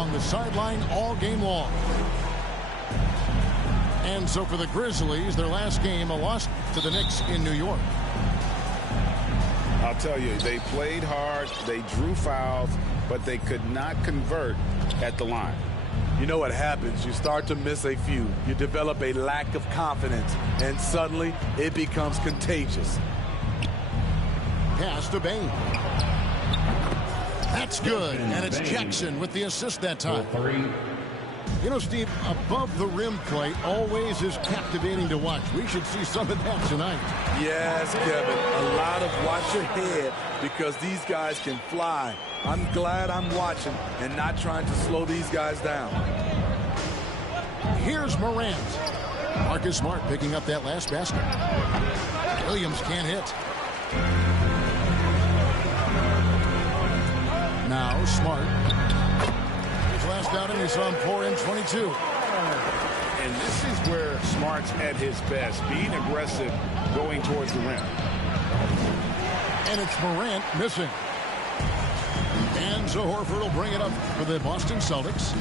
along the sideline all game long. And so for the Grizzlies, their last game, a loss to the Knicks in New York. I'll tell you, they played hard, they drew fouls, but they could not convert at the line. You know what happens? You start to miss a few. You develop a lack of confidence, and suddenly it becomes contagious. Pass to Bain. That's good, and it's Jackson with the assist that time. You know, Steve, above the rim play always is captivating to watch. We should see some of that tonight. Yes, Kevin, a lot of watch your head because these guys can fly. I'm glad I'm watching and not trying to slow these guys down. Here's Morant. Marcus Smart picking up that last basket. Williams can't hit. Now Smart. His last outing, we saw him pour in 22. And this is where Smart's at his best, being aggressive, going towards the rim. And it's Morant missing. And so Horford will bring it up for the Boston Celtics.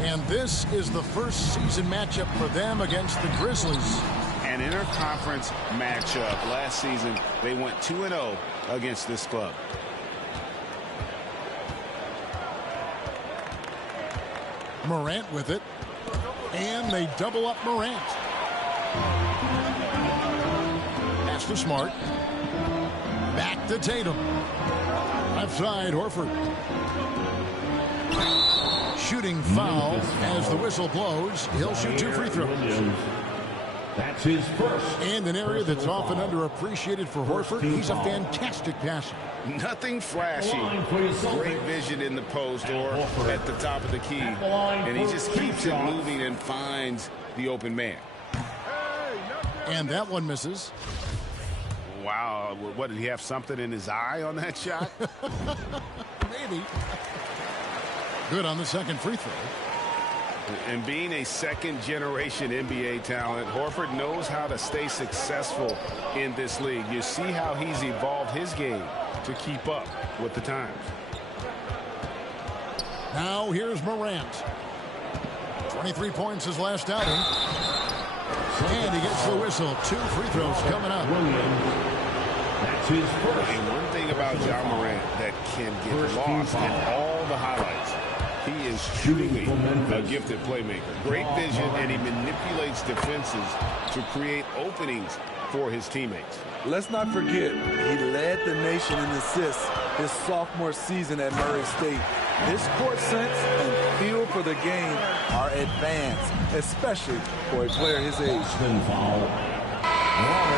And this is the first season matchup for them against the Grizzlies. An interconference matchup. Last season, they went 2-0 against this club. Morant with it. And they double up Morant. Pass to Smart. Back to Tatum. Left side, Horford. Shooting foul as the whistle blows. He'll shoot 2 free throws. That's his first. And an area that's often underappreciated for Horford. He's a fantastic passer. Nothing flashy. Great vision in the post or at the top of the key. And he just keeps it moving and finds the open man. And that one misses. Wow. What, did he have something in his eye on that shot? Maybe. Good on the second free throw. And being a second-generation NBA talent, Horford knows how to stay successful in this league. You see how he's evolved his game to keep up with the times. Now here's Morant. 23 points his last outing. And he gets the whistle. 2 free throws coming up. That's his first. And one thing about Ja Morant that can get lost in all the highlights, he is truly a gifted playmaker. Great vision, and he manipulates defenses to create openings for his teammates. Let's not forget, he led the nation in assists his sophomore season at Murray State. His court sense and feel for the game are advanced, especially for a player his age.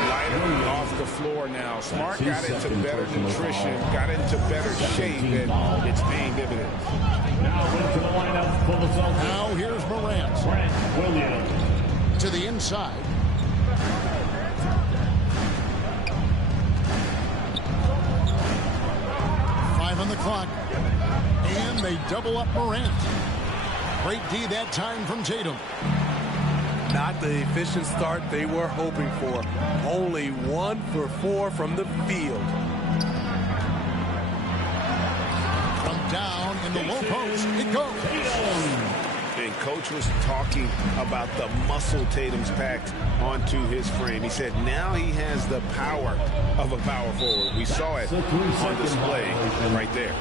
Lighter off the floor now. Smart got into better nutrition, got into better shape, and it's paying dividends. Now into the lineup for the Celtics. Now here's Morant. Grant Williams. To the inside. On the clock, and they double up Morant. Great D that time from Tatum. Not the efficient start they were hoping for. Only 1 for 4 from the field. From down in the low post, it goes. And Coach was talking about the muscle Tatum's packed onto his frame. He said now he has the power of a power forward. We saw it on display right there.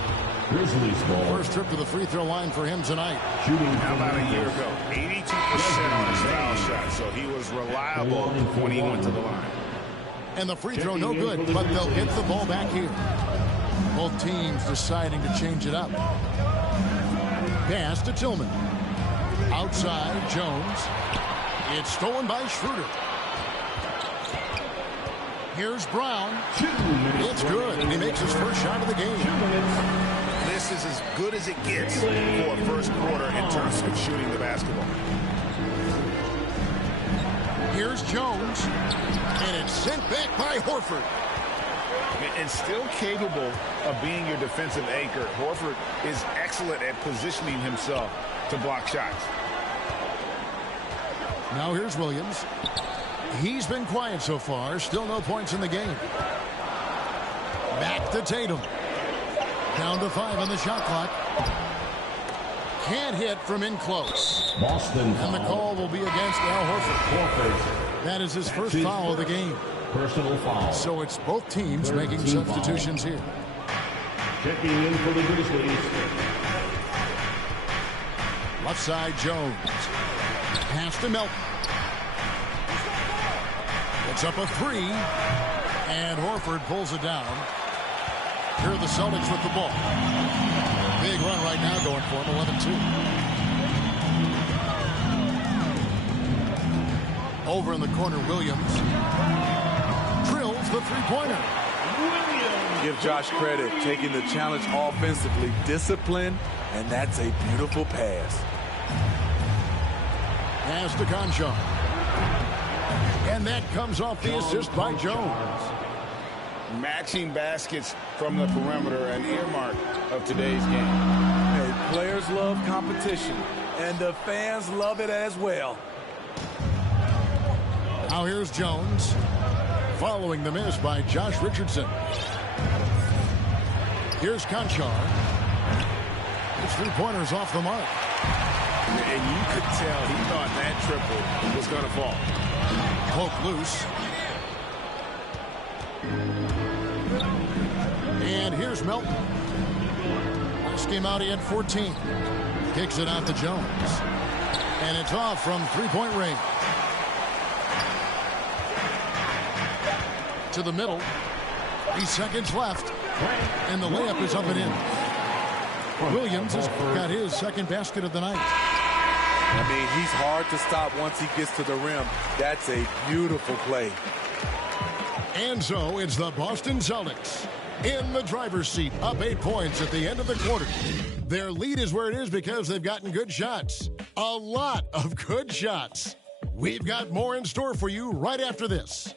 First trip to the free throw line for him tonight. How about a year ago? 82% on his foul shot, so he was reliable when he went to the line. And the free throw no good, but they'll get the ball back here. Both teams deciding to change it up. Pass to Tillman. Outside, Jones. It's stolen by Schroeder. Here's Brown. It's good, and he makes his first shot of the game. This is as good as it gets for a first quarter in terms of shooting the basketball. Here's Jones, and it's sent back by Horford. And still capable of being your defensive anchor, Horford is excellent at positioning himself to block shots. Now here's Williams. He's been quiet so far. Still no points in the game. Back to Tatum. Down to 5 on the shot clock. Can't hit from in close. Boston And the call will be against Al Horford. That is his first foul of the game. Personal foul. So it's both teams making substitutions here. Checking in for the Grizzlies. Left side, Jones. Pass to Melton. It's up a three. And Horford pulls it down. Here are the Celtics with the ball. Big run right now going for him, 11-2. Over in the corner, Williams. Drills the three-pointer. Give Josh credit, taking the challenge offensively, discipline, and that's a beautiful pass. Pass to Conchar. And that comes off the assist by Jones. Matching baskets from the perimeter, an earmark of today's game. Hey, players love competition, and the fans love it as well. Now here's Jones, following the miss by Josh Richardson. Here's Conchar. His three-pointer's off the mark. And you could tell he thought that triple was going to fall. Poke loose. And here's Melton. Last game out, he had 14. Kicks it out to Jones. And it's off from three-point range. To the middle. 3 seconds left. And the layup is up and in. Williams has got his second basket of the night. I mean, he's hard to stop once he gets to the rim. That's a beautiful play. And so it's the Boston Celtics in the driver's seat, up 8 points at the end of the quarter. Their lead is where it is because they've gotten good shots. A lot of good shots. We've got more in store for you right after this.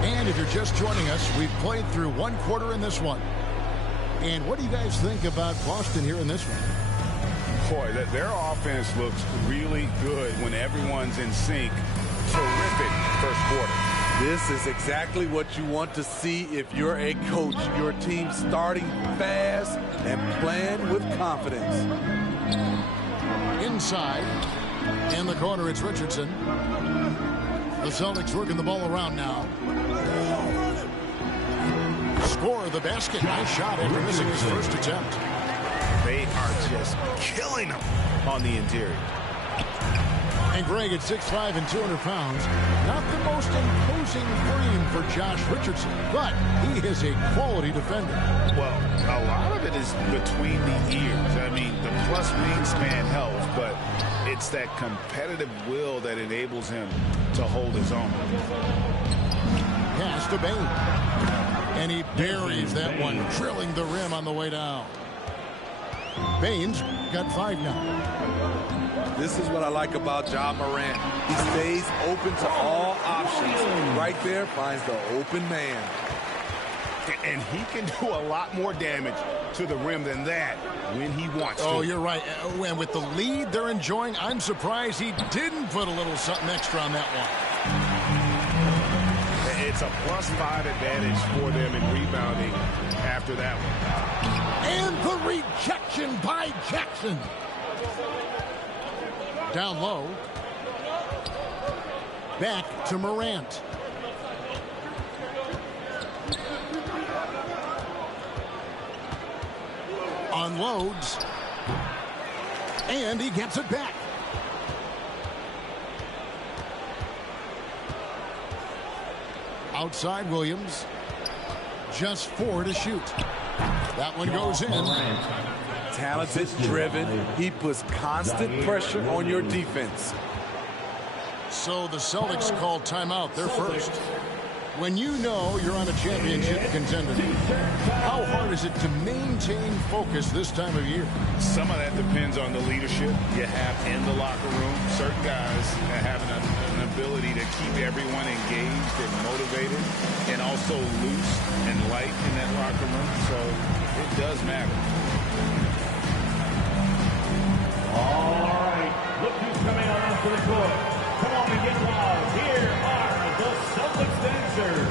And if you're just joining us, we've played through one quarter in this one. And what do you guys think about Boston here in this one? Boy, their offense looks really good when everyone's in sync. Terrific first quarter. This is exactly what you want to see if you're a coach. Your team starting fast and playing with confidence. Inside. In the corner, it's Richardson. The Celtics working the ball around now. Score the basket. Nice shot after missing his first attempt. They are just killing them on the interior. And Greg at 6'5" and 200 pounds. Not the most imposing frame for Josh Richardson, but he is a quality defender. Well, a lot of it is between the ears. I mean, the plus wingspan helps, but it's that competitive will that enables him to hold his own. Pass to Bain. And he buries that one, drilling the rim on the way down. Bain's got 5 now. This is what I like about Ja Morant. He stays open to all options. Right there finds the open man. And he can do a lot more damage to the rim than that when he wants to. Oh, you're right. And with the lead they're enjoying, I'm surprised he didn't put a little something extra on that one. It's a +5 advantage for them in rebounding after that one. And the rejection by Jackson. Down low. Back to Morant. Unloads. And he gets it back. Outside Williams. Just 4 to shoot. That one goes in. Talented, driven. He puts constant pressure on your defense. So the Celtics call timeout. They're first. When you know you're on a championship contender, how hard is it to maintain focus this time of year? Some of that depends on the leadership you have in the locker room. Certain guys have an ability to keep everyone engaged and motivated and also loose and light in that locker room. So it does matter. All right, look who's coming on onto the court. Come on and get loud. Here are the Celtics dancers.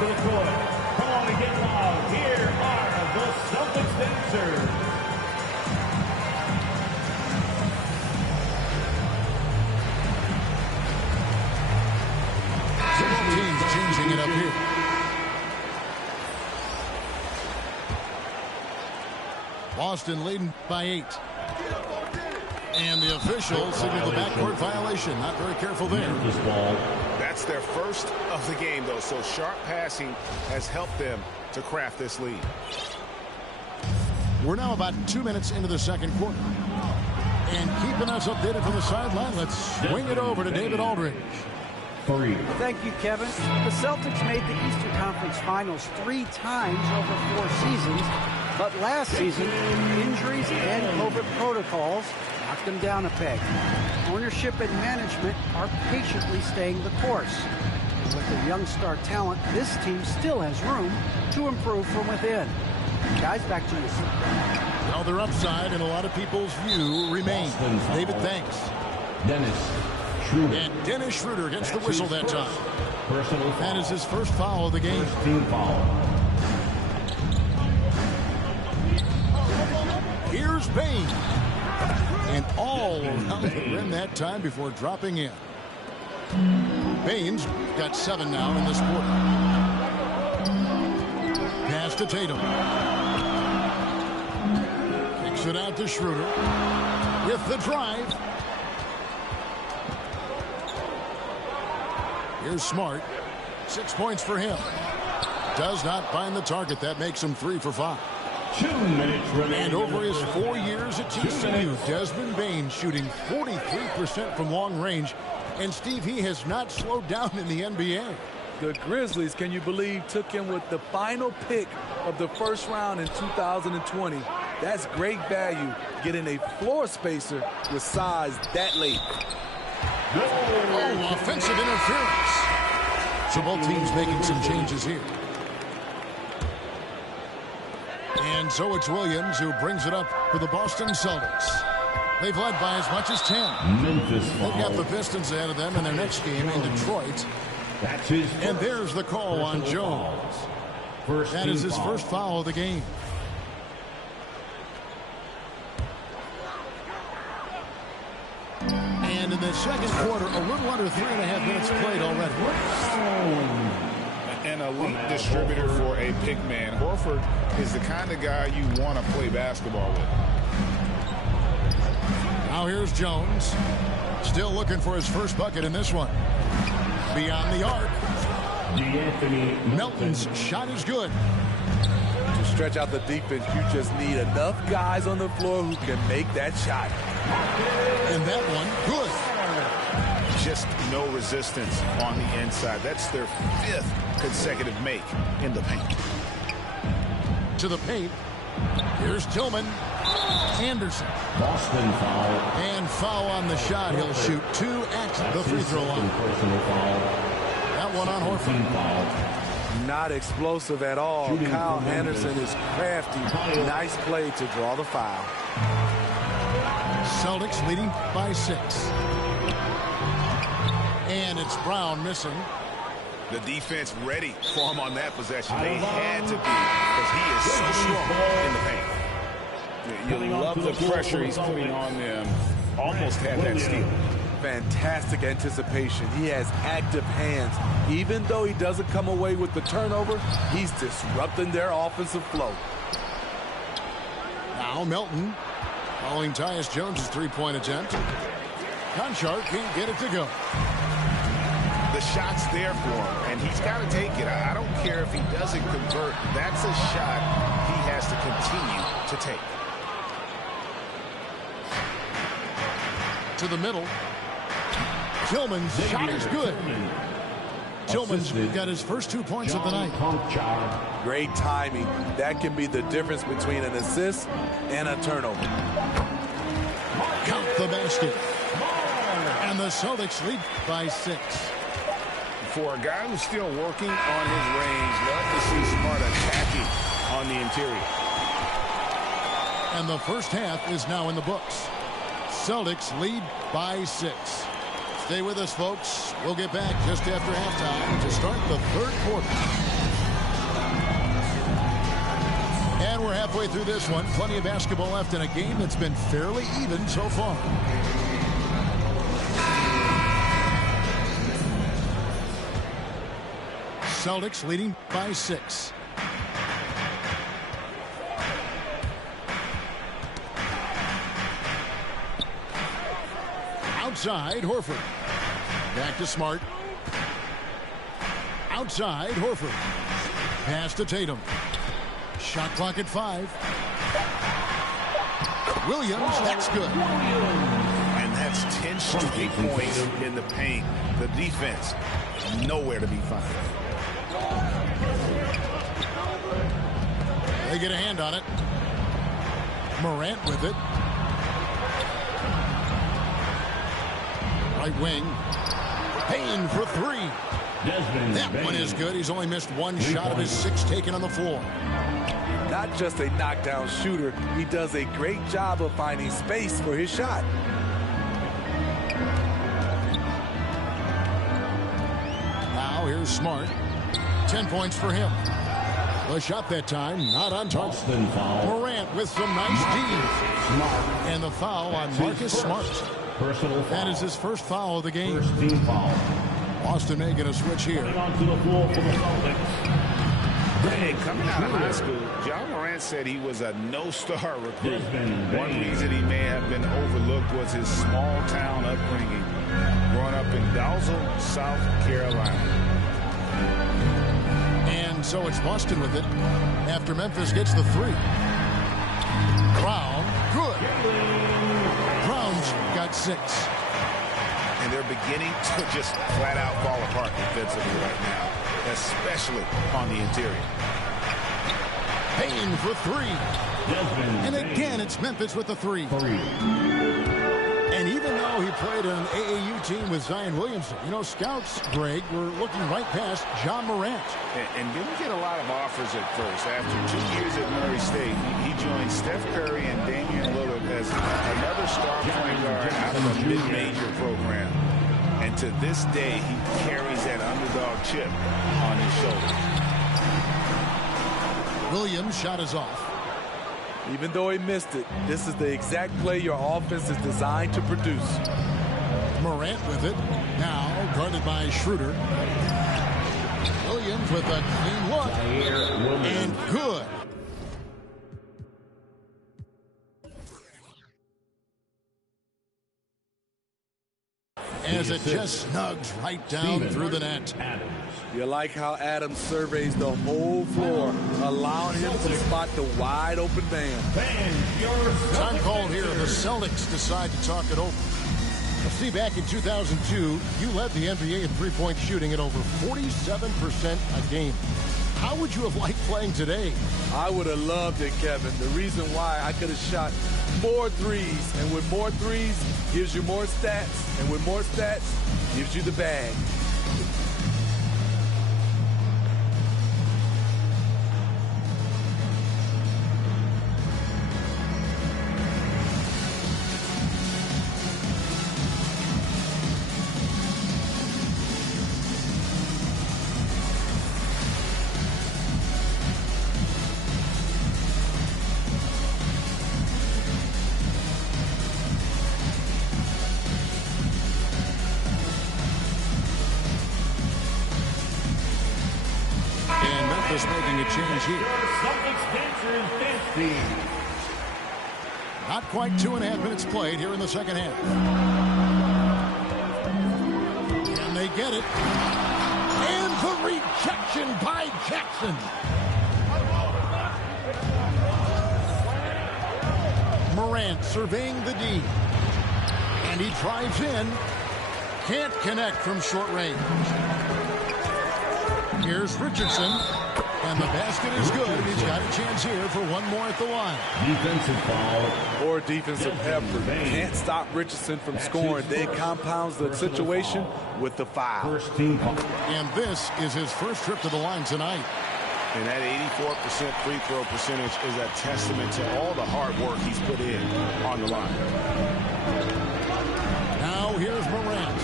to the court. Come on and get loud. Here are the Celtics dancers. Teams changing it up here. Boston leading by 8. And the official signaled the backcourt violation. Not very careful there. That's their first of the game, though, so sharp passing has helped them to craft this lead. We're now about 2 minutes into the second quarter. And keeping us updated from the sideline, let's swing it over to David Aldridge. Thank you, Kevin. The Celtics made the Eastern Conference Finals 3 times over 4 seasons, but last season, injuries and COVID protocols knocked them down a peg. Ownership and management are patiently staying the course. With the young star talent, this team still has room to improve from within. Guys, back to you. Well, their upside in a lot of people's view remains. David, thanks. And Dennis Schroeder gets the whistle that time. That is his first foul of the game. Here's Bain. And all around the rim that time before dropping in. Bain's got 7 now in this quarter. Pass to Tatum. Kicks it out to Schroeder. With the drive. Here's Smart. 6 points for him. Does not find the target. That makes him 3 for 5. 2 minutes remaining. And over his 4 years at TCU, Desmond Bain shooting 43% from long range. And Steve, he has not slowed down in the NBA. The Grizzlies, can you believe, took him with the final pick of the first round in 2020. That's great value, getting a floor spacer with size that late. Oh, offensive interference. So both teams making some changes here. And so it's Williams who brings it up for the Boston Celtics. They've led by as much as 10. Memphis. They've got the Pistons ahead of them in their next game in Detroit. That's his And there's the call on Jones. That is his first foul of the game. And in the second quarter, a little under 3.5 minutes played already. An elite distributor for a big man. Horford is the kind of guy you want to play basketball with. Now here's Jones. Still looking for his first bucket in this one. Beyond the arc. Melton's shot is good. To stretch out the defense, you just need enough guys on the floor who can make that shot. And that one, good. Just no resistance on the inside. That's their 5th consecutive make in the paint. To the paint. Here's Tillman. Anderson. Boston foul. And foul on the shot. He'll shoot 2 at the free throw line. That one on Horford. Not explosive at all. Kyle Anderson is crafty. Nice play to draw the foul. Celtics leading by 6. And it's Brown missing. The defense ready for him on that possession. They had to be, because he is so strong in the paint. You love the pressure he's putting on them. Almost had that steal. Fantastic anticipation. He has active hands. Even though he doesn't come away with the turnover, he's disrupting their offensive flow. Now Melton following Tyus Jones' 3-point attempt. Conchar can't get it to go. The shot's there for him, and he's got to take it. I don't care if he doesn't convert. That's a shot he has to continue to take. To the middle. Tillman's shot is good. Tillman's got his first 2 points of the night. Great timing. That can be the difference between an assist and a turnover. Count the basket. And the Celtics lead by 6. For a guy who's still working on his range, love to see Smart attacking on the interior. And the first half is now in the books. Celtics lead by 6. Stay with us, folks. We'll get back just after halftime to start the third quarter. We're halfway through this one. Plenty of basketball left in a game that's been fairly even so far. Celtics leading by 6. Outside, Horford. Back to Smart. Outside, Horford. Pass to Tatum. Shot clock at 5. Williams, that's good. And that's 10 straight points in the paint. The defense, nowhere to be found. They get a hand on it. Morant with it. Right wing. Payne for 3. That one is good. He's only missed 1 shot of his 6 taken on the floor. Not just a knockdown shooter, he does a great job of finding space for his shot. Now here's Smart. 10 points for him. The shot that time, not on target. Morant with some nice D's. And the foul on Marcus Smart. That is his first foul of the game. Boston making a switch here. Hey, coming out of high school, John Morant said he was a no-star recruit. One reason he may have been overlooked was his small-town upbringing, growing up in Dalzell, South Carolina. And so it's Boston with it after Memphis gets the 3. Brown, good. Brown's got 6. And they're beginning to just flat-out fall apart defensively right now, especially on the interior. Payne for 3. And again, it's Memphis with the 3. And even though he played on an AAU team with Zion Williamson, you know, scouts, Greg, were looking right past John Morant. And didn't get a lot of offers at first. After 2 years at Murray State, he joined Steph Curry and Damian Lillard as another star point guard out of a mid-major program. And to this day, he carries that underdog chip on his shoulder. Williams' shot is off. Even though he missed it, this is the exact play your offense is designed to produce. Morant with it. Now guarded by Schroeder. Williams with a clean look. And good. As it just snugs right down through the net. You like how Adams surveys the whole floor, allowing him to spot the wide open man. Time called here. The Celtics decide to talk it over. See, back in 2002, you led the NBA in three-point shooting at over 47% a game. How would you have liked playing today? I would have loved it, Kevin. The reason why I could have shot more threes, and with more threes gives you more stats, and with more stats gives you the bag. Making a change here. Not quite 2.5 minutes played here in the second half. And they get it. And the rejection by Jackson. Morant surveying the D. And he drives in. Can't connect from short range. Here's Richardson. And the basket is good. He's got a chance here for one more at the line. Defensive foul. Or defensive effort. Can't stop Richardson from scoring. Then compounds the situation with the foul. First team foul. And this is his first trip to the line tonight. And that 84% free throw percentage is a testament to all the hard work he's put in on the line. Now here's Morant.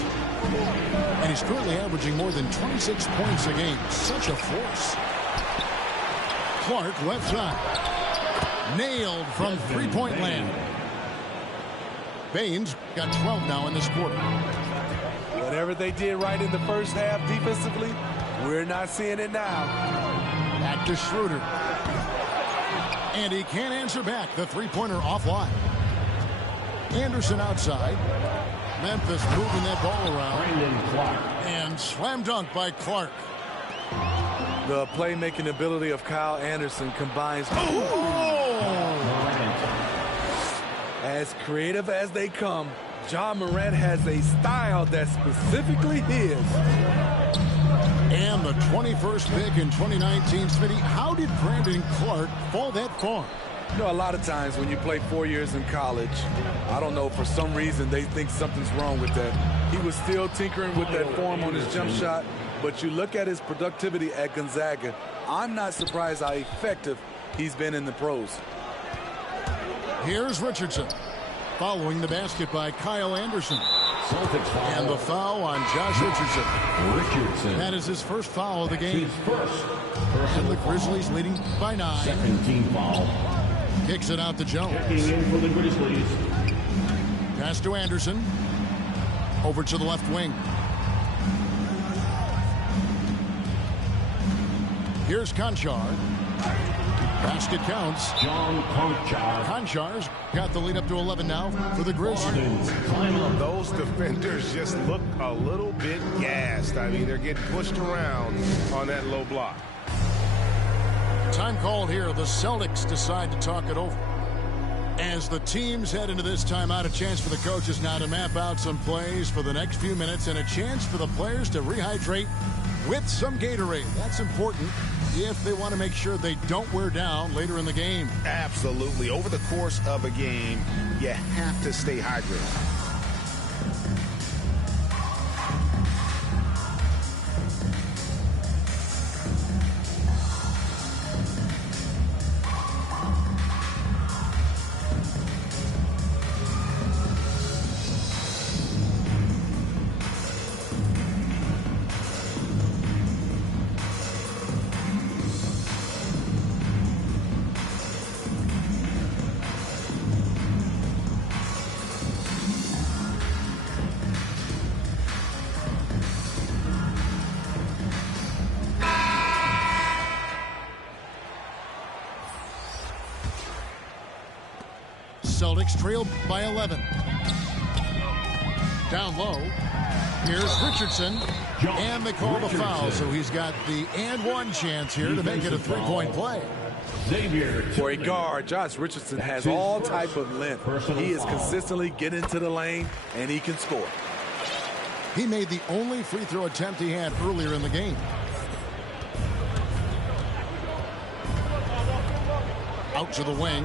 And he's currently averaging more than 26 points a game. Such a force. Clark left side. Nailed from three-point land. Baines got 12 now in this quarter. Whatever they did right in the first half defensively, we're not seeing it now. Back to Schroeder. And he can't answer back. The three-pointer offline. Anderson outside. Memphis moving that ball around. And slam dunk by Clark. The playmaking ability of Kyle Anderson combines. As creative as they come, Ja Morant has a style that's specifically his. And the 21st pick in 2019, Smitty, how did Brandon Clark fall that far? You know, a lot of times when you play 4 years in college, I don't know, for some reason they think something's wrong with that. He was still tinkering with that form on his jump shot, but you look at his productivity at Gonzaga, I'm not surprised how effective he's been in the pros. Here's Richardson, following the basket by Kyle Anderson. And the foul on Josh Richardson. That is his first foul of the game. And the Grizzlies leading by 9. Second team foul. Kicks it out to Jones. Checking in for the Grizzlies. Pass to Anderson. Over to the left wing. Here's Conchar. Basket counts. John Conchar. Conchar's got the lead up to 11 now for the Grizzlies. Those defenders just look a little bit gassed. I mean, they're getting pushed around on that low block. Time called here. The Celtics decide to talk it over. As the teams head into this timeout, a chance for the coaches now to map out some plays for the next few minutes and a chance for the players to rehydrate with some Gatorade. That's important if they want to make sure they don't wear down later in the game. Absolutely. Over the course of a game, you have to stay hydrated. Celtics trail by 11. Down low. Here's Richardson. And they call the foul, so he's got the and one chance here to make it a three-point play. For a guard, Josh Richardson has all type of length. He is consistently getting to the lane, and he can score. He made the only free throw attempt he had earlier in the game. Out to the wing.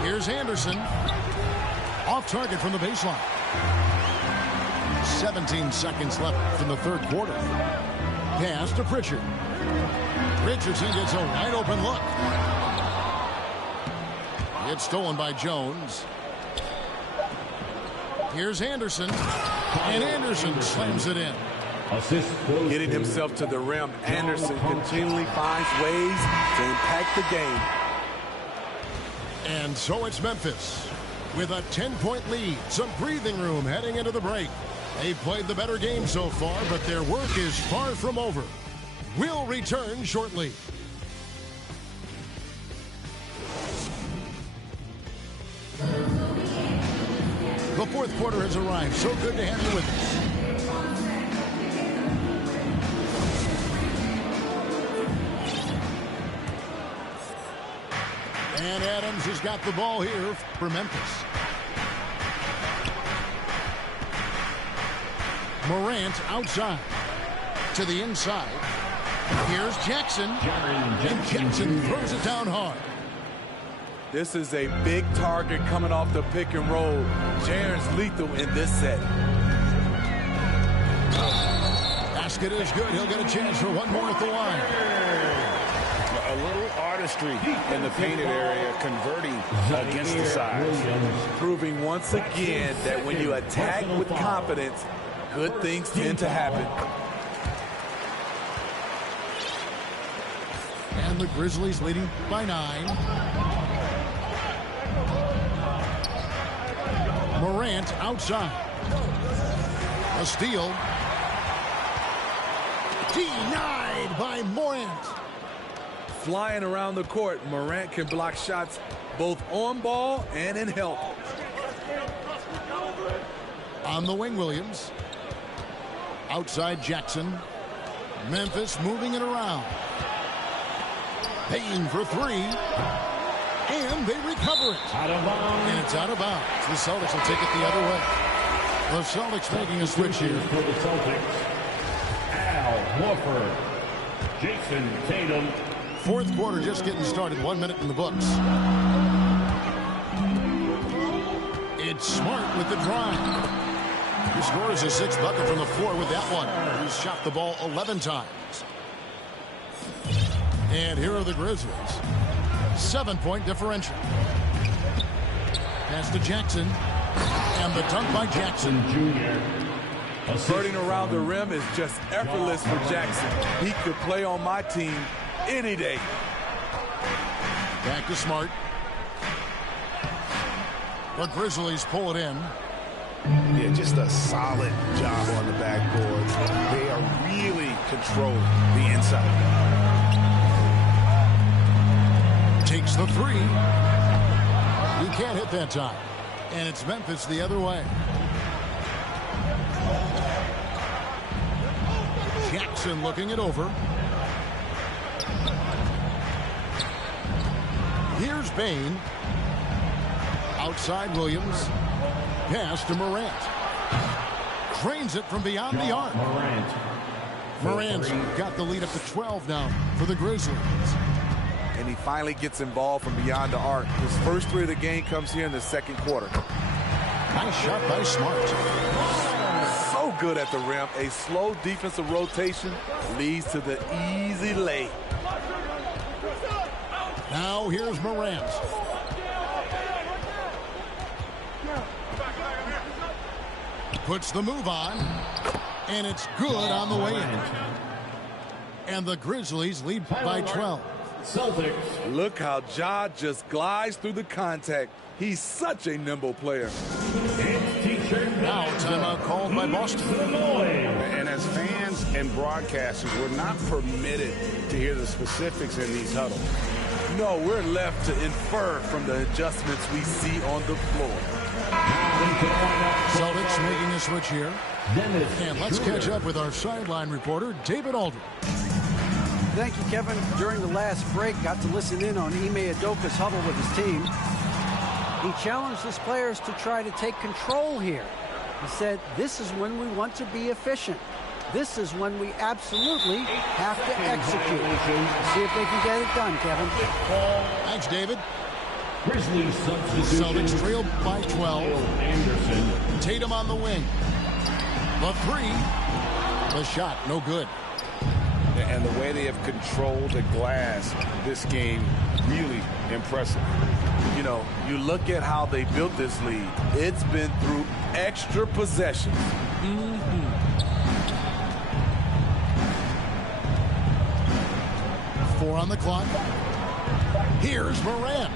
Here's Anderson. Off target from the baseline. 17 seconds left in the third quarter. Pass to Pritchard. Richardson gets a wide open look. It's stolen by Jones. Here's Anderson. And Anderson slams it in. Getting himself to the rim, Anderson continually finds ways to impact the game. And so it's Memphis with a 10-point lead. Some breathing room heading into the break. They've played the better game so far, but their work is far from over. We'll return shortly. The fourth quarter has arrived. So good to have you with us. And Adams has got the ball here for Memphis. Morant outside to the inside. Here's Jackson. And Jackson throws it down hard. This is a big target coming off the pick and roll. Jaren's lethal in this set. Basket is good. He'll get a chance for one more at the line. A little artistry in the painted area, converting against the size. Proving once again that when you attack with confidence, good things tend to happen. And the Grizzlies leading by 9. Morant outside. A steal. Denied by Morant. Flying around the court, Morant can block shots both on ball and in help. On the wing, Williams. Outside Jackson. Memphis moving it around. Payne for three. And they recover it. Out of bounds. And it's out of bounds. The Celtics will take it the other way. The Celtics making a switch here. For the Celtics, Al Horford, Jason Tatum. Fourth quarter just getting started. 1 minute in the books. It's Smart with the drive. He scores his sixth bucket from the floor with that one. He's shot the ball 11 times. And here are the Grizzlies. 7-point differential. Pass to Jackson. And the dunk by Jackson. Jr. Converting around the rim is just effortless for Jackson. He could play on my team any day. Back to Smart. The Grizzlies pull it in. Yeah, just a solid job on the backboard. They are really controlling the inside. Takes the three. He can't hit that time. And it's Memphis the other way. Jackson looking it over. Here's Payne. Outside Williams. Pass to Morant. Trains it from beyond the arc. Morant's got the lead up to 12 now for the Grizzlies. And he finally gets involved from beyond the arc. His first three of the game comes here in the second quarter. Nice shot by Smart. So good at the rim. A slow defensive rotation leads to the easy lay. Now here's Morant. Puts the move on. And it's good on the way in. And the Grizzlies lead by 12. Celtics. Look how Ja just glides through the contact. He's such a nimble player. Now timeout called by Boston. And as fans and broadcasters, we're not permitted to hear the specifics in these huddles. No, we're left to infer from the adjustments we see on the floor. Celtics making a switch here. And let's catch up with our sideline reporter, David Aldridge. Thank you, Kevin. During the last break, got to listen in on Ime Udoka's huddle with his team. He challenged his players to try to take control here. He said, this is when we want to be efficient. This is when we absolutely have to execute. See if they can get it done, Kevin. Thanks, David. Grizzlies substitution. Celtics trail by 12. Anderson. Tatum on the wing. The three. The shot, no good. And the way they have controlled the glass this game, really impressive. You know, you look at how they built this lead. It's been through extra possessions. 4 on the clock. Here's Morant.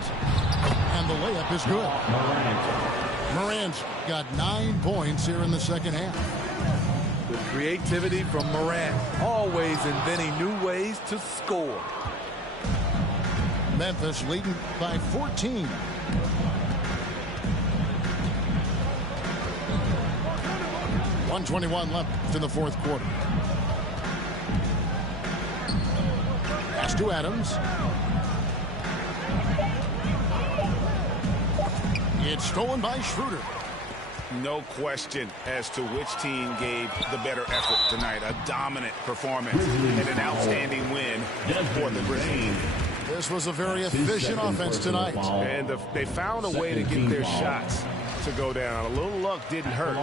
And the layup is good. Morant's got 9 points here in the second half. The creativity from Morant, always inventing new ways to score. Memphis leading by 14. .121 left in the fourth quarter. Pass to Adams. It's stolen by Schroeder. No question as to which team gave the better effort tonight. A dominant performance and an outstanding win for the Grizzlies. This was a very efficient offense tonight. And they found a way to get their shots to go down. A little luck didn't hurt.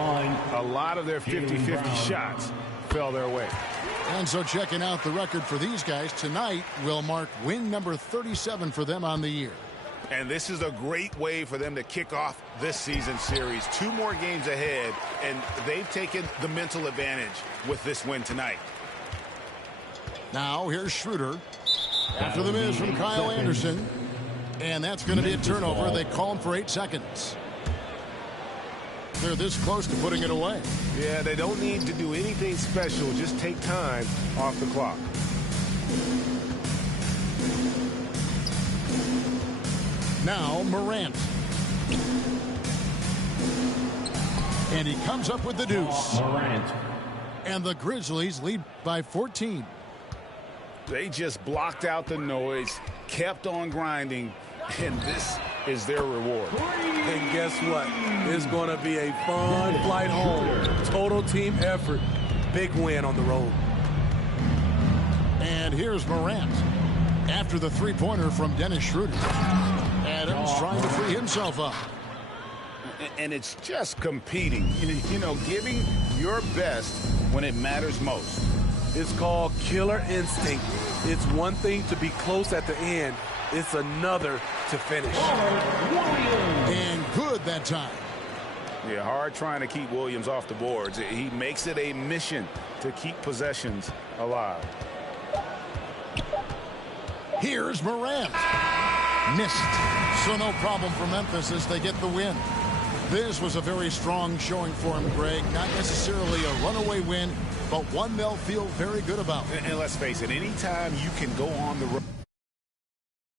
A lot of their 50-50 shots fell their way. And so checking out the record for these guys tonight will mark win number 37 for them on the year. And this is a great way for them to kick off this season series. 2 more games ahead, and they've taken the mental advantage with this win tonight. Now here's Schroeder. After the miss from Kyle Anderson. And that's going to be a turnover. They call him for 8 seconds. They're this close to putting it away. Yeah, they don't need to do anything special. Just take time off the clock. Now Morant. And he comes up with the deuce. Morant. And the Grizzlies lead by 14. They just blocked out the noise, kept on grinding, and this is their reward. And guess what? It's going to be a fun flight home. Total team effort. Big win on the road. And here's Morant. After the three-pointer from Dennis Schroeder. Adams trying to free himself up. And it's just competing, you know, giving your best when it matters most. It's called killer instinct. It's one thing to be close at the end. It's another to finish. And good that time. Yeah, hard trying to keep Williams off the boards. He makes it a mission to keep possessions alive. Here's Morant. Missed. So no problem for Memphis as they get the win. This was a very strong showing for him, Greg. Not necessarily a runaway win, but one they'll feel very good about. And let's face it, anytime you can go on the road.